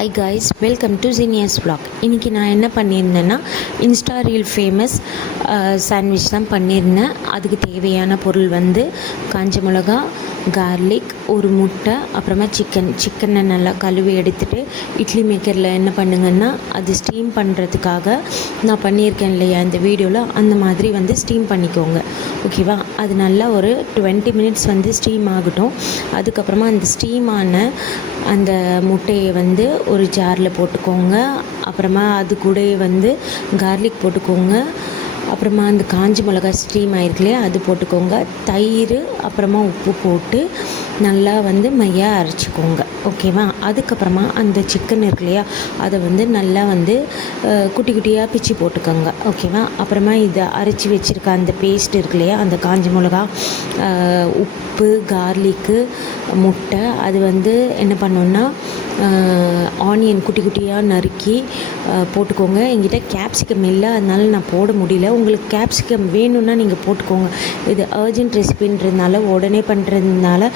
Hi guys, welcome to genius vlog. இன்றைக்கி நான் என்ன பண்ணியிருந்தேன்னா இன்ஸ்டா ரீல் ஃபேமஸ் சாண்ட்விச் தான் பண்ணியிருந்தேன். அதுக்கு தேவையான பொருள் வந்து காஞ்ச மிளகா, கார்லிக், ஒரு முட்டை, அப்புறமா சிக்கனை நல்லா கழுவி எடுத்துகிட்டு இட்லி மேக்கரில் என்ன பண்ணுங்கன்னா அது ஸ்டீம் பண்ணுறதுக்காக நான் பண்ணியிருக்கேன் இல்லையா இந்த வீடியோவில், அந்த மாதிரி வந்து ஸ்டீம் பண்ணிக்கோங்க. ஓகேவா? அது நல்லா ஒரு 20 மினிட்ஸ் வந்து ஸ்டீம் ஆகட்டும். அதுக்கப்புறமா அந்த ஸ்டீமான அந்த முட்டையை வந்து ஒரு ஜாரில் போட்டுக்கோங்க. அப்புறமா அது கூட வந்து கார்லிக் போட்டுக்கோங்க. அப்புறமா அந்த காஞ்சி மிளகா ஸ்டீம் ஆகிருக்குலையே அது போட்டுக்கோங்க. தயிர், அப்புறமா உப்பு போட்டு நல்லா வந்து மையாக அரைச்சிக்கோங்க. ஓகேவா? அதுக்கப்புறமா அந்த சிக்கன் இருக்கு இல்லையா, அதை வந்து நல்லா வந்து குட்டி குட்டியாக பிச்சு போட்டுக்கோங்க. ஓகேவா? அப்புறமா இதை அரைச்சி வச்சுருக்க அந்த பேஸ்ட் இருக்கு இல்லையா, அந்த காஞ்சி மிளகா, உப்பு, கார்லிக்கு, முட்டை, அது வந்து என்ன பண்ணோன்னா ஆனியன் குட்டி குட்டியாக நறுக்கி போட்டுக்கோங்க. என்கிட்ட கேப்சிகம் இல்லை, அதனால நான் போட முடியல. உங்களுக்கு கேப்சிகம் வேணும்னா நீங்கள் போட்டுக்கோங்க. இது அர்ஜென்ட் ரெசிபின்றதுனால, உடனே பண்ணுறதுனால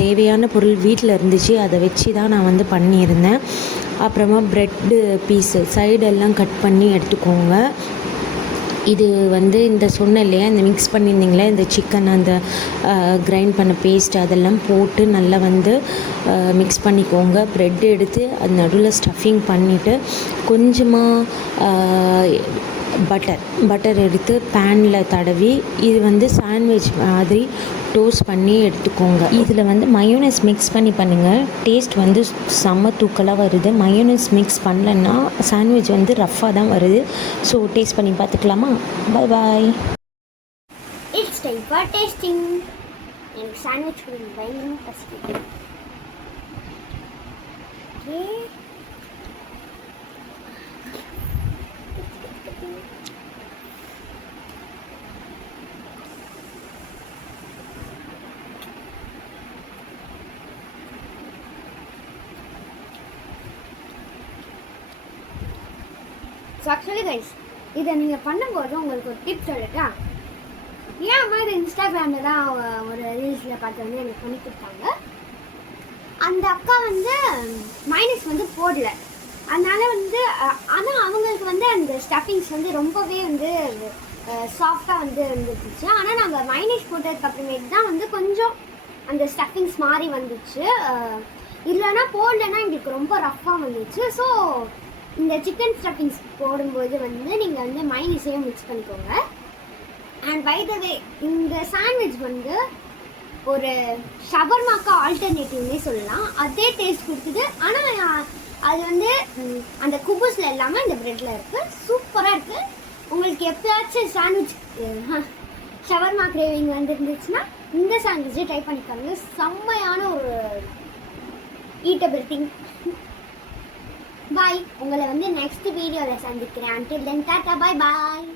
தேவையான பொருள் வீட்டில் இருந்துச்சு, அதை வச்சு தான் நான் வந்து பண்ணியிருந்தேன். அப்புறமா ப்ரெட்டு பீஸு சைடெல்லாம் கட் பண்ணி எடுத்துக்கோங்க. இது வந்து இந்த சொன்ன இல்லையா, இந்த மிக்ஸ் பண்ணியிருந்தீங்களே இந்த சிக்கன், அந்த கிரைண்ட் பண்ண பேஸ்ட் அதெல்லாம் போட்டு நல்லா வந்து மிக்ஸ் பண்ணிக்கோங்க. ப்ரெட் எடுத்து அது நடுவில் ஸ்டஃபிங் பண்ணிவிட்டு கொஞ்சமாக பட்டர் எடுத்து பேனில் தடவி இது வந்து சாண்ட்விச் மாதிரி டோஸ்ட் பண்ணி எடுத்துக்கோங்க. இதில் வந்து மயோனைஸ் மிக்ஸ் பண்ணி பண்ணுங்கள். டேஸ்ட் வந்து செம்ம தூக்கலாக வருது. மயோனைஸ் மிக்ஸ் பண்ணலன்னா சாண்ட்விச் வந்து ரஃப்பாக தான் வருது. ஸோ டேஸ்ட் பண்ணி பார்த்துக்கலாமா? Bye bye. It's time for tasting. எனக்கு சாண்ட்விச் கொடுங்க, பயங்கரமாக பசிக்குது. ஓகே, ஆக்சுவலி கைஸ், இதை நீங்கள் பண்ணும்போது உங்களுக்கு ஒரு டிப் சொல்லட்டா? ஏன் அம்மா இது இன்ஸ்டாகிராமில் தான் ஒரு ரீல்ஸில் பார்த்து வந்து எனக்கு பண்ணி கொடுத்தாங்க. அந்த அக்கா வந்து மைனஸ் வந்து போடல, அதனால வந்து ஆனால் அவங்களுக்கு வந்து அந்த ஸ்டஃபிங்ஸ் வந்து ரொம்பவே வந்து சாஃப்டாக வந்து இருந்துச்சு. ஆனால் நாங்கள் மைனஸ் போட்டதுக்கு அப்புறமேட்டு தான் வந்து கொஞ்சம் அந்த ஸ்டஃபிங்ஸ் மாதிரி வந்துச்சு. இல்லைன்னா போடலைன்னா எங்களுக்கு ரொம்ப ரஃப்பாக வந்துச்சு. ஸோ இந்த சிக்கன் ஸ்டஃபிங்ஸ் போடும்போது வந்து நீங்கள் வந்து மைனஸையும் மிக்ஸ் பண்ணிக்கோங்க. அண்ட் பை த வே, இந்த சாண்ட்விச் வந்து ஒரு ஷவர்மாக்கு ஆல்டர்னேட்டிவ்னே சொல்லலாம். அதே டேஸ்ட் கொடுக்குது. ஆனால் அது வந்து அந்த குபூஸில் இல்லாமல் இந்த ப்ரெட்டில் இருக்குது. சூப்பராக இருக்குது. உங்களுக்கு எப்போயாச்சும் சாண்ட்விச் ஷவர்மா கிரேவிங் வந்து இருந்துச்சுன்னா இந்த சாண்ட்விச்சை ட்ரை பண்ணிக்காங்க. செம்மையான ஒரு ஈட்டபிள் திங். பாய். உங்களை வந்து நெக்ஸ்ட் வீடியோவில் சந்திக்கிறேன். until then, டாட்டா, பாய் பாய்.